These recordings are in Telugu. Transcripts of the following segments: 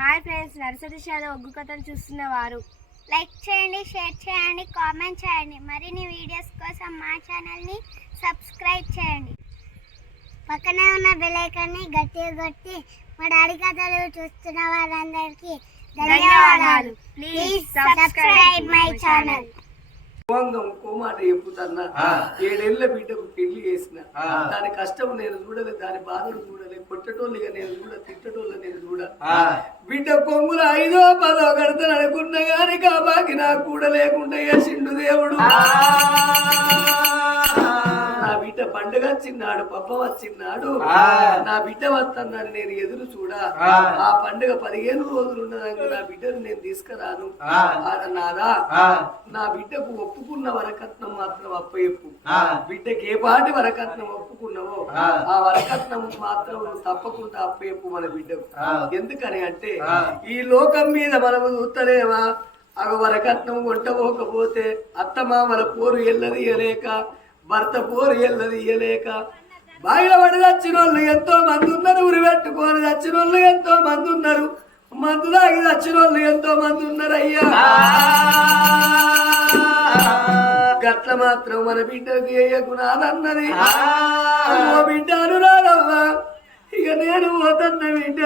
హాయ్ ఫ్రెండ్స్, నర్సరీ షాలో ఒగ్గు కథలు చూస్తున్నవారు లైక్ చేయండి, షేర్ చేయండి, కామెంట్ చేయండి. మరిన్ని వీడియోస్ కోసం మా ఛానల్ని సబ్స్క్రైబ్ చేయండి. పక్కనే ఉన్న బెల్ ఐకాన్ని గట్టిగా కొట్టి మా డాడీ కథలు చూస్తున్న వారందరికీ ధన్యవాదాలు. Please subscribe my channel. కోమాట చెప్పుతున్నా 7 ఏళ్ల బిడ్డకు పెళ్లి చేసిన దాని కష్టం నేను చూడలే, దాని బాధలు చూడలే, కొట్టటోళ్ళుగా నేను చూడ, తిట్టటోళ్ళ నేను చూడ. బిడ్డ కొమ్ములు 5ో 10ో కడతాను అనుకున్నా గాని కాబాకి నాకు కూడా లేకుండా చేసిండు దేవుడు. నా బిడ్డ పండుగ వచ్చిన్నాడు, పబ్బ వచ్చిన్నాడు, నా బిడ్డ వస్తున్నాడు, నేను ఎదురు చూడా. ఆ పండుగ 15 రోజులు ఉన్నదాక నా బిడ్డను నేను తీసుకురాను. నాదా నా బిడ్డకు ఒప్పుకున్న వరకట్నం మాత్రం అప్పయెప్పు. బిడ్డకి ఏ పాటి వరకట్నం ఒప్పుకున్నావో ఆ వరకట్నం మాత్రం తప్పకుండా అప్పయెప్పు మన బిడ్డకు. ఎందుకని అంటే ఈ లోకం మీద మనము చూస్తలేమా, అవి వరకట్నం కొంటపోకపోతే అత్తమామల పోరు ఎల్లదీయలేక, భర్త పోరు ఎల్లదీయలేక బాయిల పడి చచ్చిన వాళ్ళు ఎంతో మంది ఉన్నారు, ఉరి పెట్టుకొని చచ్చిన వాళ్ళు ఎంతో మంది ఉన్నారు, మందు దాగి చచ్చిన వాళ్ళు ఎంతో మంది ఉన్నారు. అయ్యా గట్ల మాత్రం మన బిడ్డకి వేయకునాదన్నది. ఓ బిడ్డ అనురాదవ్వా, ఇక నేను పోతన్న బిడ్డ,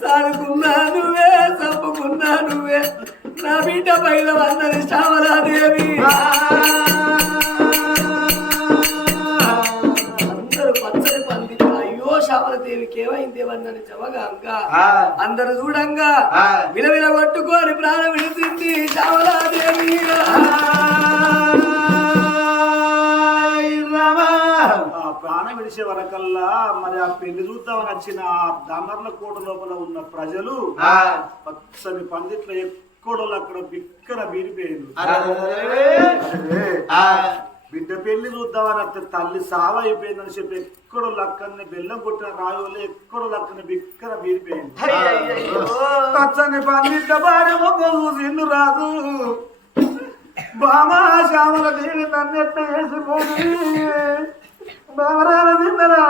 సారుకున్నా నువ్వే, చంపుకున్నా నువ్వే, నా బిడ్డ పైన వన్నది శ్యామలాదేవి. అందరూ పచ్చని పంది, అయ్యో శ్యామలాదేవికి ఏమైందేమన్నది చవగాంగా అందరు చూడంగా విలవిల కొట్టుకొని ప్రాణం విడిచింది శ్యామలాదేవి. ప్రాణం విడిచే వరకల్లా మరి ఆ పెళ్లి చూద్దామని వచ్చిన దామర్ల కోట లోపల ఉన్న ప్రజలు పచ్చని పందిట్ల ఎక్కడో అక్కడ బిక్కర బీరిపోయింది. బిడ్డ పెళ్లి చూద్దామని అత్త తల్లి సావ అయిపోయిందని చెప్పి ఎక్కడో లక్కని బెల్లం కొట్టిన రాయోళ్ళు ఎక్కడో లక్కని బిక్కర బీరిపోయింది. పచ్చని పందిట్ల బాడి మొక్క చూసిండు రాదు, బామా శ్యామల దేవి నన్నెట్ట వేసుకొని బామరాల జిందరా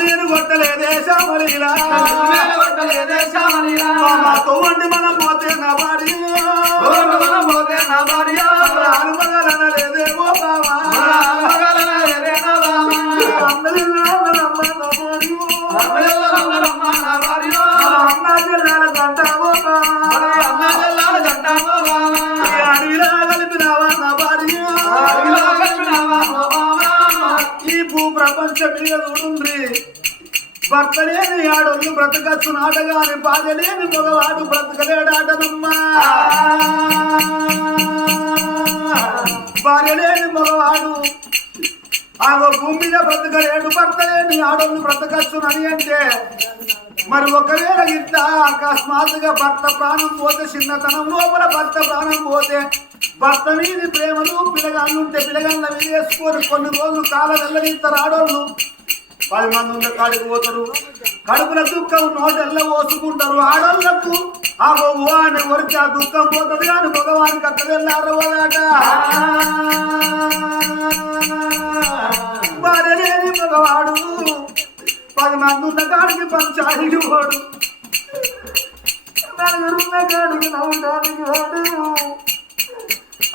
నేను కొట్టలేదే శ్యామలీలా, తోండి మనం పోతే నా భార్య, అనుమగలనలేదేమో బావా, అన్న జిల్లాల గంటావో అడవిలా కలిపినావా నా భార్య, ఈ భూ ప్రపంచం మీద చూడుండ్రి, భర్త లేని ఆడోళ్ళు బ్రతకచ్చు నాటగాని, బాధ లేని మగవాడు బ్రతకలేడాటనమ్మా. భార్య లేని మగవాడు ఆగో భూమి మీద బ్రతకలేడు భర్తలేని ఆడోళ్ళు బ్రతకచ్చునని అంటే మరి ఒకవేళ ఇట్లా అకస్మాత్తుగా భర్త ప్రాణం పోతే చిన్నతనం లోపల భర్త ప్రాణం పోతే భర్త మీద ప్రేమలు పిల్లగాళ్ళు ఉంటే పిల్లగాళ్ళ వేసుకొని కొన్ని రోజులు కాలం వెళ్ళనిస్తారు ఆడోళ్ళు 10 మంది ఉండే కాడికి పోతారు కడుపుల దుఃఖం నోటెల్ల పోసుకుంటారు ఆడోళ్ళకు ఆ బొవ్వు అని వరికి ఆ దుఃఖం పోతుంది కానీ భగవానికి అక్కడ వెళ్ళారవలాట భార్య లేని మగవాడు 10 మంది ఉన్న కాడికి పంచాయికి వాడు నలుగురున్న కాడికి నవ్వడానికి వాడు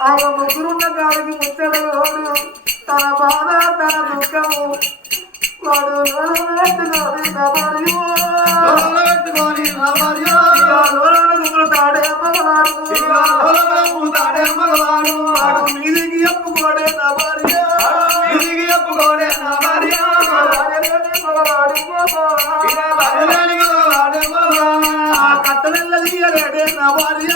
ఆ ముగ్గురున్న కాడికి ముచ్చడి వాడు తన బాధ తన దుఃఖము వాడు తాడే మగవాడు మీదికి ఎప్పుకోడే నా భార్య మీదికి ఎప్పుకోడే నా భార్య కట్టనెల్ల తీయలేడే నా భార్య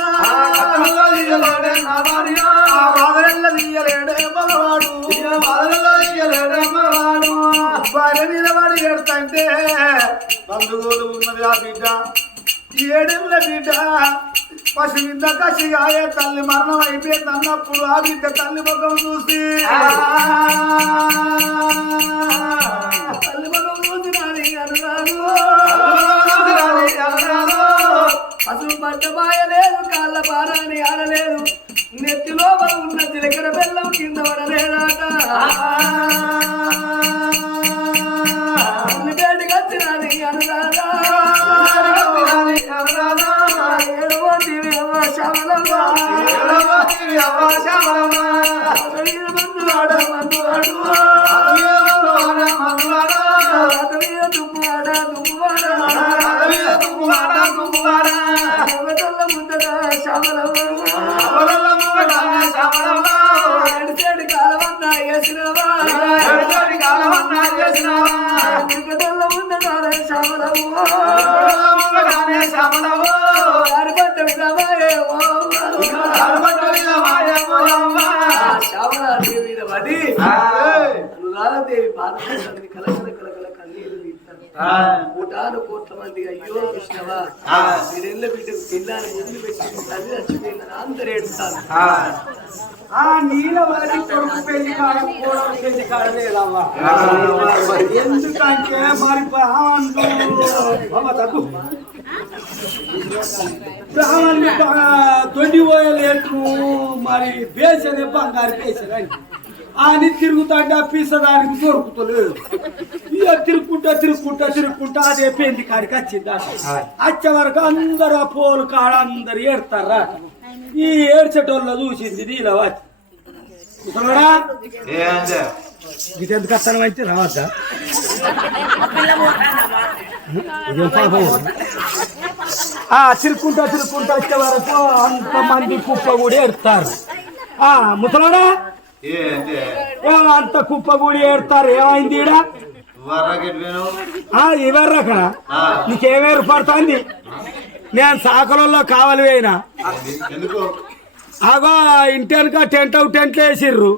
బాధనెల్ల తీయలేడే మగవాడు భార్య మీద వాడి ఏడుతంటే బంధువులు ఉన్నది ఆ బిడ్డ 7 ఏళ్ల బిడ్డ పసి మీద కసిగాయే తల్లి మరణం అయిపోయింది అన్నప్పుడు ఆ బిడ్డ తల్లి ముఖం చూసి తల్లి ముఖం చూసి అసలు బట్ట బాయలేదు కాళ్ళ పారాని ఆడలేదు నెత్తిలో ఉన్న చిలకడ బెల్లం కింద పడలేదాట బేటికి వచ్చినది అనురాధా అనురాధదేవి బాధపడుతుంది కలకల కలకల కన్నీరు కోటాను కోట్ల మంది అయ్యో కృష్ణవా మీరెళ్ళ బిడ్డకు పిల్లని ముందు పెట్టి తల్లి చచ్చిపోయిందని అందరు ఏడుస్తారు ఆ నీళ్ళ వారి కొడుకు పెళ్లి కాలం కూడా పెళ్లి కాడలేదవ్వా ఎందుకంటే మరి తొండిపోయలేదు మరి పేసనే బంగారు పేసని అని తిరుగుతాంటే ఆ పీసదానికి దొరుకుతలేదు ఇక తిరుక్కుంటా అదే పెళ్లి కాడికి వచ్చింది వచ్చే వరకు అందరు ఆ పోలు కాడ అందరు ఏడతారా ఈ ఏడ్చేటోళ్ళ చూసింది నీళ్ళ వచ్చి ఇదెందుకు వస్తాను అయితే రావద్దా తిరుక్కుంటా వచ్చే వరకు అంతమంది కుప్ప కూడా ఏడతారు ముసలాడా అంత కుప్ప కూడా ఏడతారు ఏమైంది ఇవర్రక్కడ నీకేమేరు పడుతుంది నేను సాకలలో కావాలి పోయినా ఆగో ఇంటెనక టెంట్లు వేసిర్రు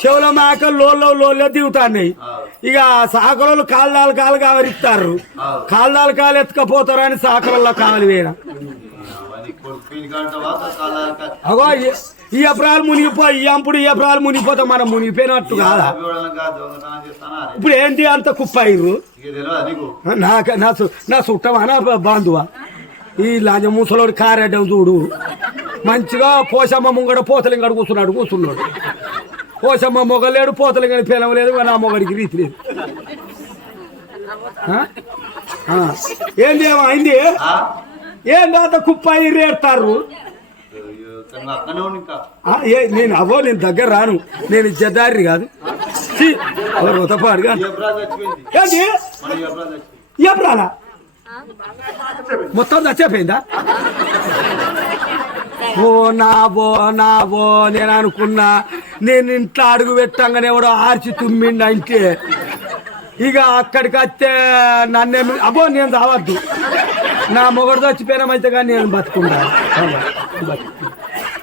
చెవుల మేకలు లోల్లో దిగుతాయి ఇక సాకలలో కాళ్ళు కావరిస్తారు కాళ్ళు ఎత్తుకపోతారు అని సాకలలో కావాలి పోయినా అగో ఈ అప్రాలు మునిగిపోయి అప్పుడు ఈ అప్రాలు మునిగిపోతే మనం మునిగిపోయినట్టు కాదా ఇప్పుడు ఏంటి అంత కుప్పయ్యారు నా చుట్టమా నా బాంధువా ఈ లాంజ ముసలోడు కారేడ్డం చూడు మంచిగా పోసమ్మ ముంగడ పోతలింగడు కూర్చున్నాడు పోసమ్మ మొగలేడు పోతలింగడి పిలం లేదు నా మొగడికి రీతి లేదు ఏంది ఏమైంది ఏంటి అంత కుప్పయ్యి రేడతారు నేను దగ్గర రాను నేను జద్దారి కాదు పాడుగా ఏంటి ఎప్పుడాలా మొత్తం చచ్చిపోయిందా ఓ నాబో నేను అనుకున్నా నేను ఇంట్లో అడుగు పెట్టంగానే ఎవడో ఆర్చి తుమ్మిండి అంటే ఇక అక్కడికి వస్తే నన్నే అబ్బో నేను రావద్దు నా మొగడు చచ్చిపోయినామైతే కానీ నేను బతుకున్నా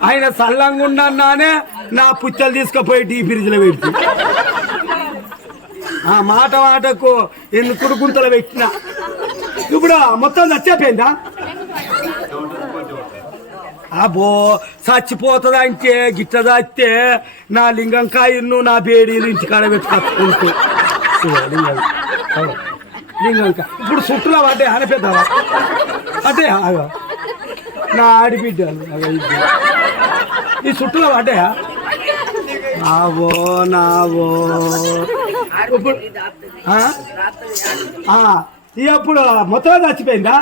ఆయన సల్లంగా ఉన్నానే నా పుచ్చలు తీసుకుపోయి డీ ఫ్రిడ్జ్లో పెడితే మాట మాటకు ఎన్ని కుడుకుంతలు పెట్టిన ఇప్పుడు మొత్తం చచ్చిపోయిందా అబ్బో చచ్చిపోతుంది అంటే గిట్ట చస్తే నా లింగంకాయను నా బేడీలు ఇంటికాడ పెట్టుకుంటూ లింగంకాయ ఇప్పుడు చుట్టూలో పడ్డే అని పెద్దవా అంటే నా ఆడిబిడ్డలు ఈ చుట్టూలో పడ్డాయా నావో ఇప్పుడు మొత్తం చచ్చిపోయిందా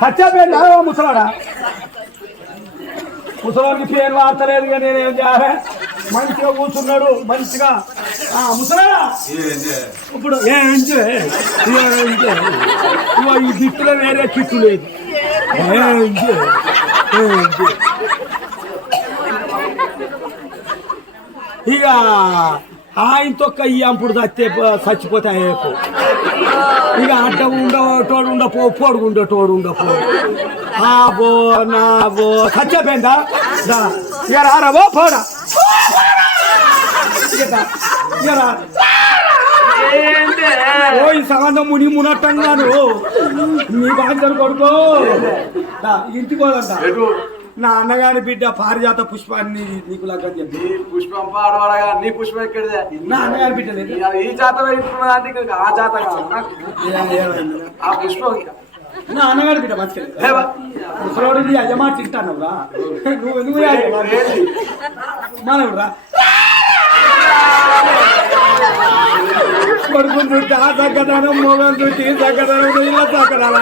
చచ్చిపోయిందా ముసలాడా ముసలాడికి పేరు వార్తలేదు కానీ నేనేం చేయాలి మంచిగా కూర్చున్నాడు మంచిగా ముసలాడా ఇప్పుడు ఈ దిక్కులో వేరే కిట్టు లేదు ఇక ఆయనతో అప్పుడు చచ్చిపోతే అయ్యేపు ఇక అడ్డ తోడు ఉండపో పొడుగుండో తోడు ఉండపో బో నా బో చచ్చిపోయిందా ఇక రారాబో పోడా ఈ సంబంధం మునట్టంగాను నీ బాధ్యత కొడుకో ఇంటికి పోదంట నా అన్నగారి బిడ్డ పారిజాత పుష్పాన్ని నీకు లగ్గం చెప్పి పుష్పం పాడవాడగా నీ పుష్పం ఎక్కడిదే నా అన్నగారి బిడ్డ లేదు ఈ జాతర ఆ జాతర ఆ పుష్పం నా అన్నగారి బిడ్డ మంచిగా ముసలోడు యజమా తింటానురా నువ్వు ఎందుకు మనవురా కొడుకుని చుట్టి ఆ చక్కదనం మొగం చుట్టి ఈ చక్కదనం ఇలా చక్కదాల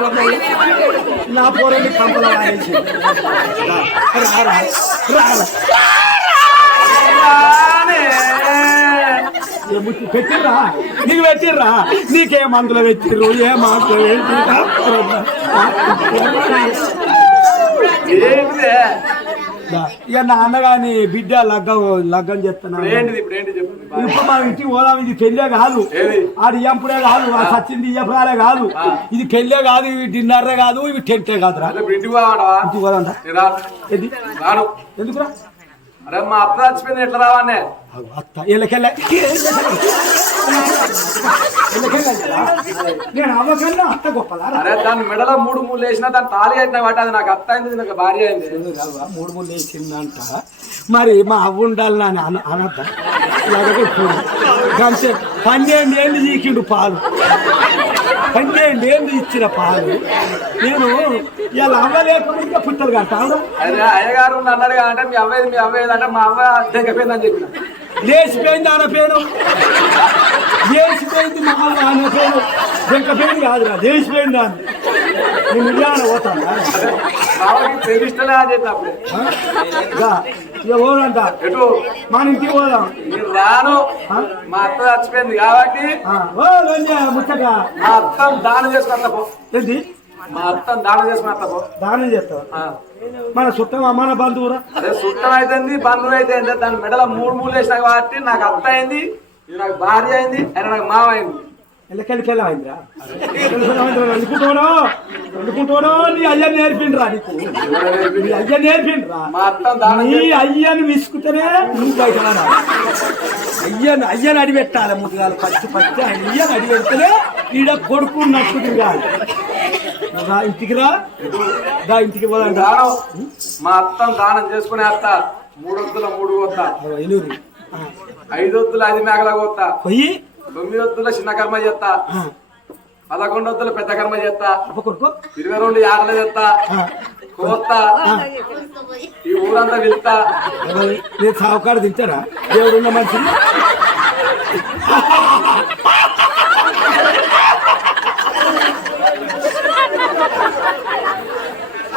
నా పొరని కంపల వాడేసి పెట్టిర్రా నీకు పెట్టిర్రా నీకే మందులు పెట్టిర్రు ఏ మందులు ఇక నా అన్నగాని బిడ్డ లగ్గం చేస్తున్నా ఇప్పుడు మనం ఇంటికి పోదాం ఇది పెళ్ళే కాదు ఆడు ఇయ్యంపుడే కాదు సచ్చింది ఇయ్యపురాలే కాదు ఇది పెళ్ళే కాదు ఇవి డిన్నరే కాదు ఇవి టెంటే కాదురా ఇంటికి పోదాం ఎందుకురా అరే మా అత్త చచ్చిపోయింది ఎట్లా రావానే అత్త ఇళ్ళకెళ్ళ నేను అవ్వకన్నా అత్త గొప్పలా అరే దాని మెడలో మూడు మూలు వేసినా దాని తాళి అయినా వాటి అది నాకు అత్త అయింది నాకు భార్య అయింది మూడు మూడు వేసిందంట మరి మా అవ్వ ఉండాలి అని అనద్దా కంటే 12 ఏళ్ళు చీకిండు పాలు 12 ఏళ్ళు ఇచ్చిన పాలు నేను ఇలా అవ్వలేకుండా పుట్టలు కట్టాను అయ్యగారు అన్నాడు అంటే మీ అవ్వేది అంటే మా అవ్వ తెగపోయిందని చెప్పిన లేచిపోయింది ఆన పేరు లేచిపోయింది మా అవ్వ ఆన పేరు తెగపోయింది కాదురా లేచిపోయింది అని నేను ఇల్లాన పోతాను ప్రేమిస్తలే అని చెప్పినప్పుడు పోదంట ఎటు మన ఇంటికి పోదాం నేను రాను మా అత్త చచ్చిపోయింది కాబట్టి ముచ్చట మా అత్తం దానం చేసుకున్నా పో ఏంటి మా అత్తం దానం చేసుకున్నా పో దానం చేస్తావా మన చుట్టమా మన బంధువురా అదే చుట్టం అయితే బంధువు అయితే దాని మెడలో మూడు మూలు వేసినా కాబట్టి నాకు అత్త అయింది ఇది నాకు భార్య అయింది ఆయన నాకు మామ అయింది ఎల్లకెళ్ళి అయిందిరా అనుకుంటాడో నీ అయ్య నేర్పిండ్రా నీకు నీ అయ్య నేర్పిండ్రా నీ అయ్యని విసుకుతేనే నువ్వు బయట అయ్యని అడిపెట్టాలి ముద్దుగాలు పచ్చి అయ్యని అడిపెడితేనే ఈడ కొడుకు నట్టు తిరగాలి ఇంటికి రా ఇంటికి పోదా మా అత్తం దానం చేసుకునే అత్త 3 వద్దుల 3 కొత్త 5 వద్దుల 5 మేకల కొత్త పోయి 9 వద్దుల చిన్న కర్మ చేస్తా 11 వద్దుల పెద్ద కర్మ చేస్తా 22 యాగల చేస్తా కోస్తా ఈ ఊరంతా వెళ్తా నేను సావుకాడు తింటారా దేవుడు ఉన్న మనిషి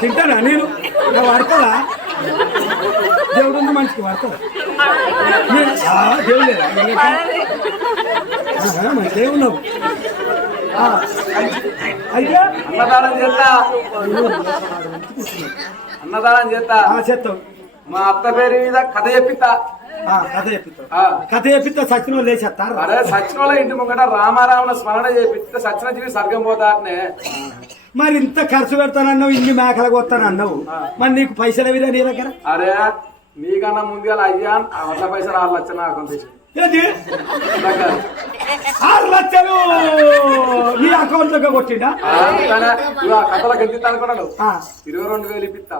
తింటానా నేను వాడుకోదా దేవుడు ఉన్న మనిషికి వాడుకోదా దేవుడు లేదా దేవుడు అయితే అన్నదానం చేస్తా చేస్తావు మా అత్త పేరు మీద కథ చెప్పిస్తా కథ చెప్పిస్తా సచిన లేచేస్తారు అరే సచిన ఇంటి ముంగట రామారాముల స్మరణ చేపిస్తే సచిన జీవి స్వర్గం పోతానే మరి ఇంత ఖర్చు పెడతానన్నావు ఇన్ని మేకలకు వస్తానన్నావు మరి నీకు పైసలు ఏవిరా నీ దగ్గర అరే నీకన్నా ముందుగా అయ్యా 100 పైసలు 6 లక్షలు నాకు పంపించాను. ఏంటి 6 లక్షలు నీ అకౌంట్ లో కొట్టిండా? కథలకు ఎంత అనుకున్నాడు? 22,000 ఇప్పిస్తా.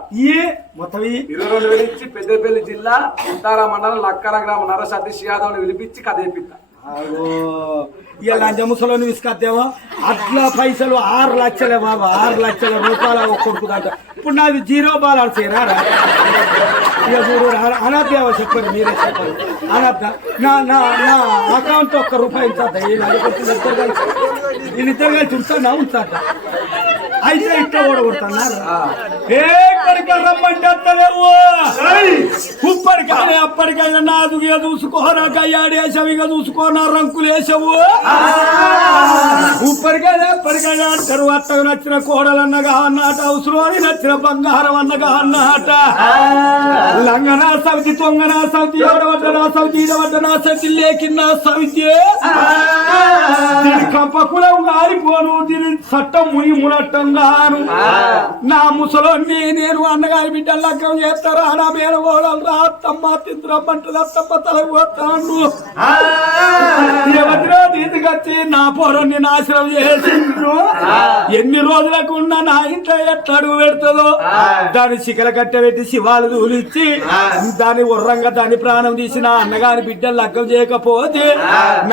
మొత్తం 22,000 ఇచ్చి పెద్దపల్లి జిల్లా ఉత్తార మండలం లక్కర గ్రామం నర సతీష్ యాదవ్ ని పిలిపించి కథ ఇప్పిస్తా. ఇలా లంచ ముసలోని విసుకొద్దేమో అట్లా పైసలు 6 లక్షలే బాబా, 6 లక్షల రూపాయలు కొడుకుదంట. ఇప్పుడు నాది 0 బాలన్స్ రారా? ఇక చూడు అనద్దేమో చెప్పండి, మీరే చెప్పండి. అనద్ద నా అకౌంట్ ₹1 ఇచ్చా. వీళ్ళిద్దరు కలిసి ఉంచా ఉంచాట. అయితే ఇట్లా కూడా కొడుతున్నారు. ఎక్కడికి రమ్మంటే అత్తలేవు. ఇప్పటికైనా అప్పటికైనా నాదుగా చూసుకోనా, కయ్యాడేసావిగా చూసుకోనా, రంకులు వేసావు. ఇప్పటికైనా ఎప్పటికైనా అంటారు అత్తగా నచ్చిన కోడలన్నగా అన్నట, అవసరం నచ్చిన బంగారం అన్నగా అన్నట. లంగనా సవితి, తొంగనా సవితి, ఎవడబడ్డనా సవితి, ఈడబడ్డనా సవితి, లేకిన్నా సవితి. దీని కంపకులం గారిపోను, దీని చట్టం ముని మునట్టంగాను. నా ముసలోని నేను అన్నగారి బిడ్డలు లగ్గం చేస్తారా? నా మేనగోడలు రా అత్తమ్మ తింద్రమ్మంటుంది. అత్తమ్మ తలపోతాను ఎవరిలో తీసుకొచ్చి నా పొరని నాశనం చేసిండ్రు. ఎన్ని రోజులకున్నా నా ఇంట్లో ఎట్లా అడుగు పెడుతుందో దాని శిఖర కట్టబెట్టి శివాలు దూలిచ్చి దాని ఉర్రంగా దాని ప్రాణం తీసి నా అన్నగారి బిడ్డలు లగ్గం చేయకపోతే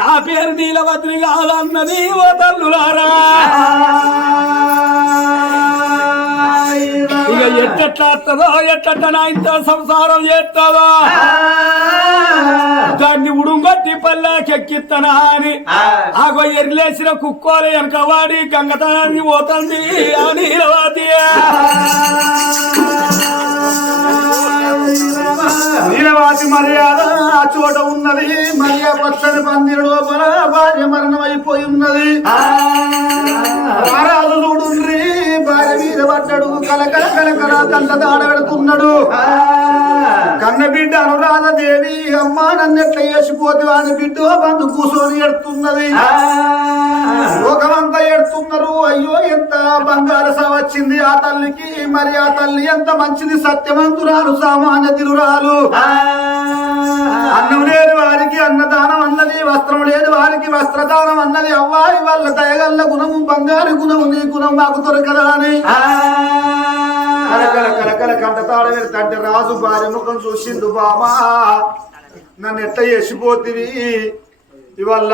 నా పేరు నీలవద్రి కాదన్నది ఓ తల్లులారా. ఇక ఎట్లా వస్తుందో ఎట్ట నా ఇంత సంసారం చేస్తుందో దాన్ని ఉడుంగొట్టి పల్లాకెక్కిత్తనా అని ఆగో ఎర్లేసిన కుక్కోలు వెనక వాడి గంగతనాన్ని పోతుంది అని నీలవాతి మర్యాద ఆ చోట ఉన్నది. మరియా పచ్చని పందిరి లోపల భార్య మరణం అయిపోయి ఉన్నది. రారాజు చూడుండ్రి భార్య మీద పడ్డాడు. కలకల కలకల కంట దాడబెడుతున్నాడు. కన్న బిడ్డ అనురాధదేవి అమ్మ నన్నెట్ల వేసిపోతే అని బిడ్డ బంధు కూర్చొని ఎడుతున్నది. లోకమంతా ఎడుతున్నారు. అయ్యో ఎంత బంగారు వచ్చింది ఆ తల్లికి. మరి ఆ తల్లి ఎంత మంచిది, సత్యవంతురాలు, సామాన్య తిరురాలు. అన్నం లేని వారికి అన్నదానం అన్నది, వస్త్రం లేని వారికి వస్త్రదానం అన్నది. అవ్వాయి వాళ్ళ దయగల్ల గుణము, బంగారు గుణము, నీ గుణం మాకు దొరకదా అని కలకల కలకల కంట తాడ వెళ్తాంటే రాజు భార్య ముఖం చూసిండు. బామా నన్ను ఎట్ట చేసిపోతివి, ఇవల్ల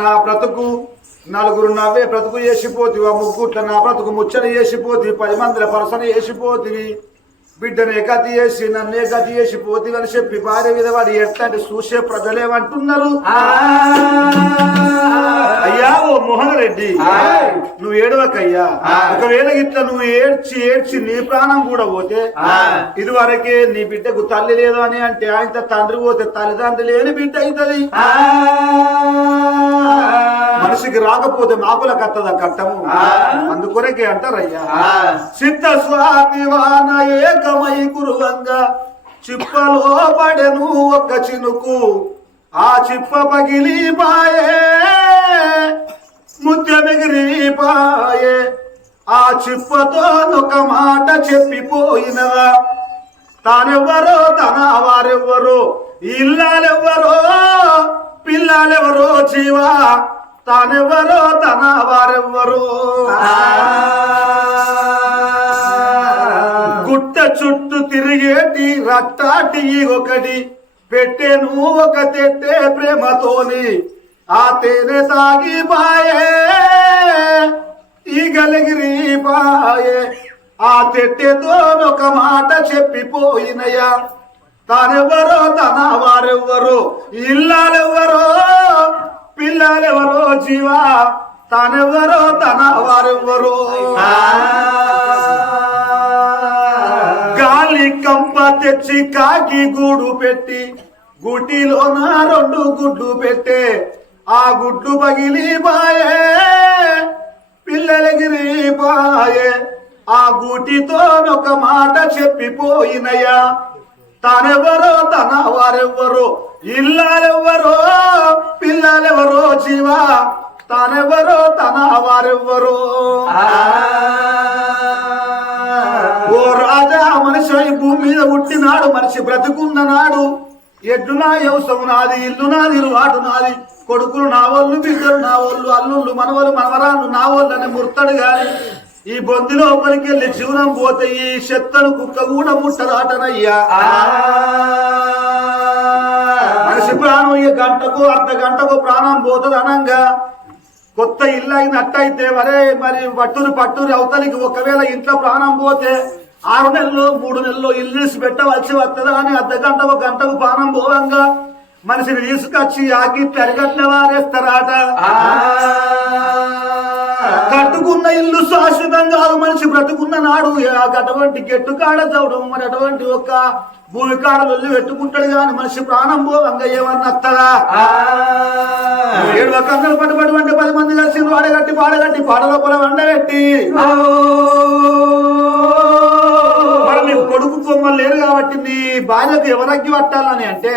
నా బ్రతుకు నలుగురు నవ్వే బ్రతుకు చేసిపోతివి, ముగ్గుట్ల నా బ్రతుకు ముచ్చని చేసిపోతివి, 10 మందిల పరసన చేసిపోతివి, బిడ్డనే గతి చేసి నన్నే గతి చేసిపోతివి అని చెప్పి భార్య మీద వాడు ఎట్లాంటి చూసే ప్రజలేమంటున్నారు. అయ్యా ఓ మోహన్ రెడ్డి, నువ్వు ఏడవకయ్యా. ఒకవేళ ఇట్లా నువ్వు ఏడ్చి ఏడ్చి నీ ప్రాణం కూడా పోతే, ఇది వరకే నీ బిడ్డకు తల్లి లేదు అని అంటే ఆయన తండ్రి పోతే తల్లిదండ్రి లేని బిడ్డ అవుతుంది. మనిషికి రాకపోతే మాకుల కట్టదా కట్టము. అందుకొరకే అంటారయ్యా, చిత్త స్వాతి వాన ఏకమై కురువంగా చిప్పలో పడెను ఒక చినుకు, ఆ చిప్ప పగిలి పాయే ముత్యమిగిరి పాయే. ఆ చిప్పతో ఒక మాట చెప్పిపోయినదా, తానెవ్వరో తన వారెవ్వరో, ఇల్లాలెవ్వరో పిల్లాలెవరో, జీవా తానెవ్వరో తన వారెవ్వరో. గుట్ట చుట్టూ తిరిగేటి రట్టాటి ఒకటి పెట్టెను ఒక తెట్టే ప్రేమతోని, ఆ తేనె తాగి పాయే ఈ గలగిరి పాయే. ఆ తెట్టెతో ఒక మాట చెప్పిపోయినయా, తానెవ్వరో తన వారెవ్వరో, ఇల్లాలెవ్వరో పిల్లాలెవరో, జీవా తానెవ్వరో తన వారెవ్వరో. గాలి కంప తెచ్చి కాకి గూడు పెట్టి గుడ్డిలోన 2 గుడ్లు పెట్టే, ఆ గుడ్లు పగిలి పాయే పిల్లలగిరి పాయే. ఆ గూటితో ఒక మాట చెప్పిపోయినయా, తానెవ్వరో తన వారెవ్వరో, ఇల్లాలెవ్వరో పిల్లలెవరో, జీవా తానెవ్వరో తన వారెవ్వరో. ఓ రాజా మనిషి భూమి మీద అటువంటి నాడు మనిషి బ్రతుకున్న నాడు ఎడ్లు నా వ్యవసాయం నాది, ఇల్లు నాది, వాటు నాది, కొడుకులు నా వాళ్ళు, బిడ్డలు నా వాళ్ళు, అల్లుళ్ళు మనవలు మనవరాళ్ళు నా వాళ్ళు అని ముర్తడు గాని ఈ బొంది లోపలికి వెళ్ళి జీవనం పోతే ఈ చెత్తను కుక్క కూడా ముట్టదాటనయ్యా. మనిషి ప్రాణం ఈ గంటకు అర్ధ గంటకు ప్రాణం పోతుంది అనంగా కొత్త ఇల్లు అయినట్టయితే మరి పట్టురు అవతలికి ఒకవేళ ఇంట్లో ప్రాణం పోతే 6 నెలలు 3 నెలలు ఇల్లు పెట్టవలసి వస్తుందా అని అర్ధ గంటకు గంటకు ప్రాణం పోవంగా మనిషిని తీసుకొచ్చి ఆకి తరిగట్ల వారేస్తారాట. కట్టుకున్న ఇల్లు శాశ్వతం కాదు, మనిషి బ్రతుకున్న నాడు అటువంటి గెట్టు కాడ చవడం మరి అటువంటి ఒక భూమి కాడ లొల్లి పెట్టుకుంటాడు కానీ మనిషి ప్రాణం పోవంగా ఏమన్నత్తదా. 7 కందలు పట్టుబడి 10 మంది కలిసి వాడగట్టి పాడగట్టి పాడలోపల వండగట్టి కొడుకు కొమ్మలు లేరు కాబట్టి నీ భార్యకు ఎవరగ్గి పట్టాలని అంటే